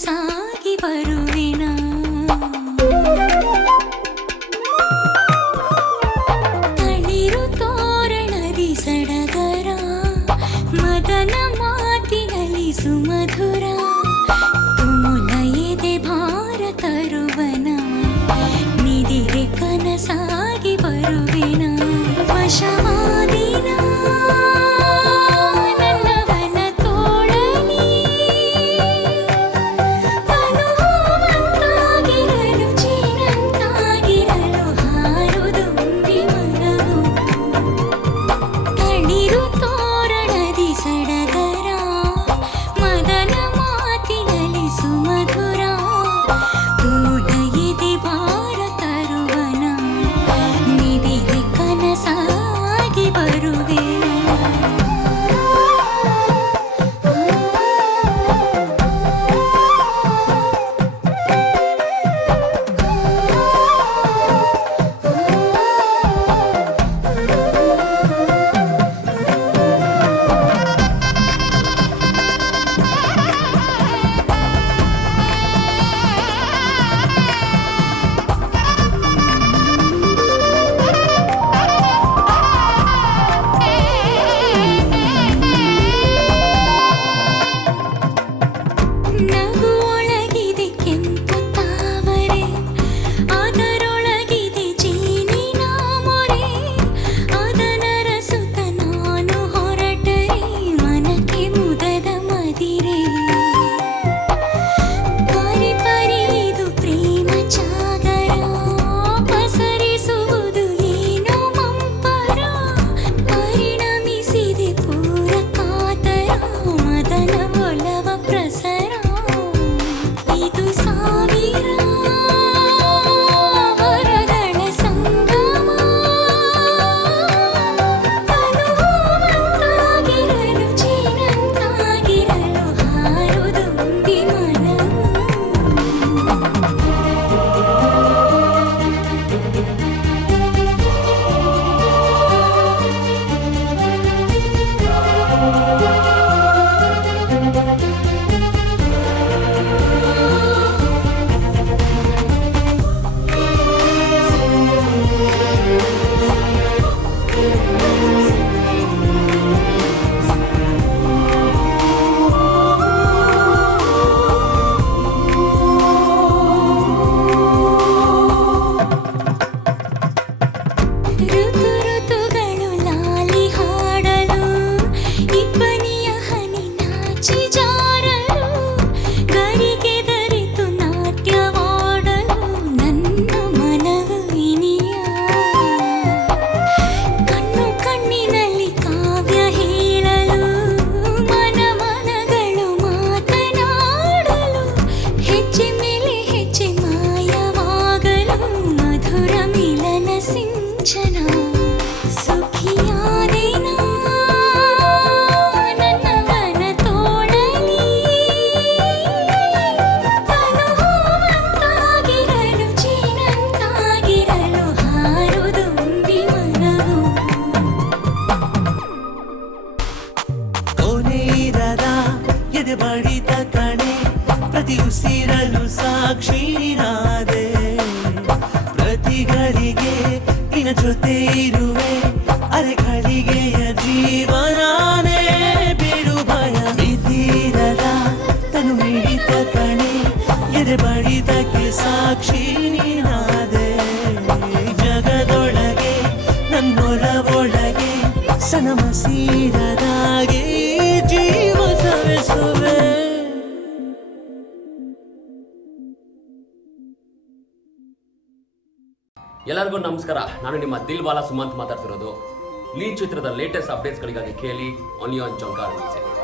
ಕನಸಾಗಿ ಬರುವೆನ ತಳಿರು ತೋರಣದಿ ಸಡಗರ ಮದನ ಮಾತಿನಲ್ಲಿ ಸುಮಧುರ ತುಮುಲ ಎದೆ ಭಾರ ತರುವನ ನಿಧಿಗೆ ಕನಸಾಗಿ ಬರುವೆನ ವಶವಾದಿನ ಬಡಿತ ಕಣೆ ಪ್ರತಿ ಉಸಿರಲು ಸಾಕ್ಷಿನಾದೆ ಪ್ರತಿ ಗಳಿಗೆ ನಿನ್ನ ಜೊತೆ ಇರುವೆ ಅರೆ ಗಳಿಗೆಯ ಜೀವನಾನೇ ಬಿಡು ಭಯ ಬಿದ್ದಿರದ ತನು ಮಿಡಿತ ಕಣೆ ಎದೆ ಬಡಿತಕ್ಕೆ ಸಾಕ್ಷಿ ನೀನಾದೆ ಜಗದೊಳಗೆ ನನ್ನೊಳಗೆ ಸನಮಸೀರದಾಗೆ ಜೀವ ಸವೆಸುವೆ. ಎಲ್ಲರಿಗೂ ನಮಸ್ಕಾರ. ನಾನು ನಿಮ್ಮ ದಿಲ್ವಾಲಾ ಸುಮಂತ್ ಮಾತಾಡ್ತಿರೋದು. ಲೀಡ್ ಚಿತ್ರದ ಲೇಟೆಸ್ಟ್ ಅಪ್ಡೇಟ್ಸ್ಗಳಿಗಾಗಿ ಕೇಳಿ ಆನ್ ಯೋರ್ ಜಾಂಕಾರ್ ಮ್ಯೂಸಿಕ್.